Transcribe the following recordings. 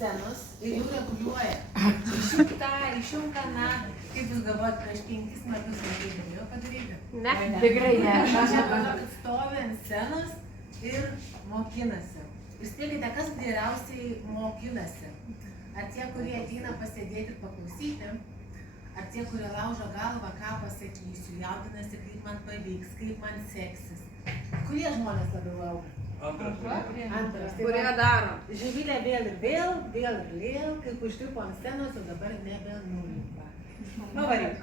scenos ir jau reguliuoja. Išjunk tą, kaip jūs galvojat, prieš 5 metus tai galėjo padaryti? Ne, tikrai ne. Aš manau, kad stovi ant scenos ir mokinasi. Jūs spėkite, kas geriausiai mokinasi? Ar tie, kurie ateina pasėdėti ir paklausyti, ar tie, kurie laužo galvą, ką pasakysiu, jaudinasi, kaip man pavyks, kaip man seksis. Kurie žmonės labiau auga? Antras. Kurie daro? Živilė vėl ir vėl, kaip užlipo ant scenos, o dabar nebenulipa. Pavaryk.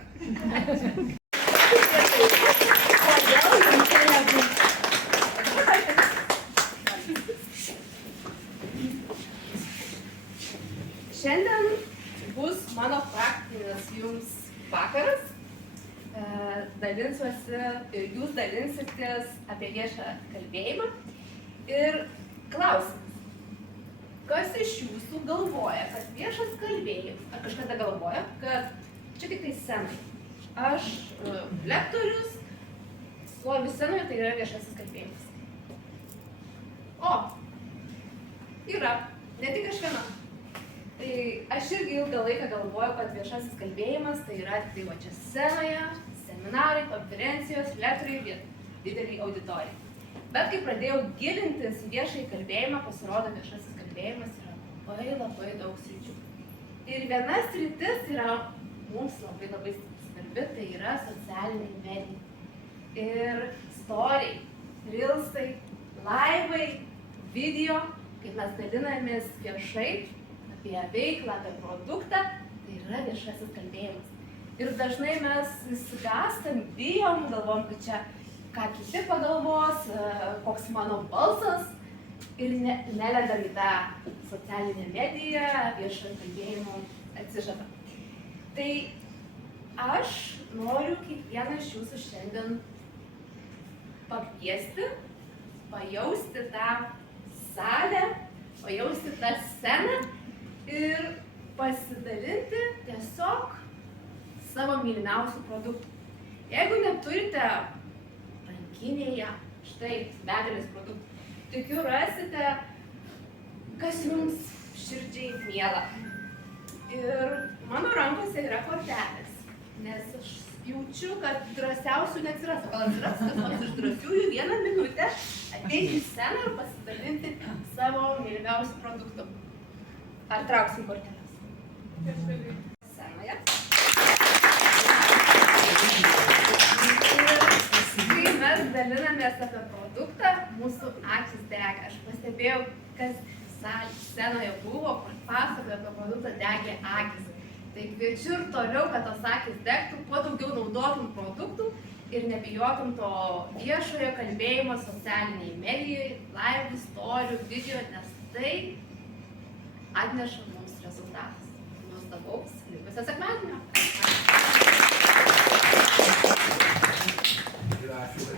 Šiandien bus mano praktinis jums vakaras. Dalinsiuosi ir jūs dalinsitės apie viešą kalbėjimą. Ir klausimas, kas iš jūsų galvoja, kad viešas kalbėjimas, ar kažkada galvoja, kad čia tik tai scenai. Aš lektorius, stoviu scenoje, tai yra viešasis kalbėjimas. O, yra, ne tik aš viena. Tai aš irgi ilgą laiką galvoju, kad viešasis kalbėjimas tai yra tik tai va čia scenoje, seminarai, konferencijos, lektoriai, dideliai auditorijai. Bet kai pradėjau gilintis į viešąjį kalbėjimą, pasirodo, viešasis kalbėjimas yra labai daug sričių. Ir viena sritis yra mums labai svarbi, tai yra socialiniai medijai. Ir storiai, reelsai, laivai, video, kaip mes dalinamės viešai apie veiklą, apie produktą, tai yra viešasis kalbėjimas. Ir dažnai mes išsigąstam, bijom, galvom, kad čia ką kiti pagalvos, koks mano balsas ir nelendam į tą socialinę mediją, viešą kalbėjimą atsižadam. Tai aš noriu kiekvieną iš jūsų šiandien pakviesti, pajausti tą salę, pajausti tą sceną ir pasidalinti tiesiog savo mylimiausių produktų. Jeigu neturite rankinėje, štai begalės produktų, tikiu rasite, kas jums širdžiai miela. Ir mano rankose yra kortelės, nes aš jaučiu, kad drąsiausių neatsiras, o gal atsiras kas nors iš drąsiųjų 1 minutę ateiti į sceną ir pasidalinti savo mylimiausių produktų. Ar trauksim kortelės? Scenoje. Kai mes dalinamės apie produktą, mūsų akys dega. Aš pastebėjau, kas scenoje buvo, kur pasakojo apie produktą, degė akys. Tai kviečiu ir toliau, kad tos akys degtų, kuo daugiau naudotum produktų ir nebijotum to viešojo kalbėjimo socialiniai medijai, laivų, storių, video, nes tai atneša mums rezultatas. Nuostabaus likusio sekmadienio. Gracias.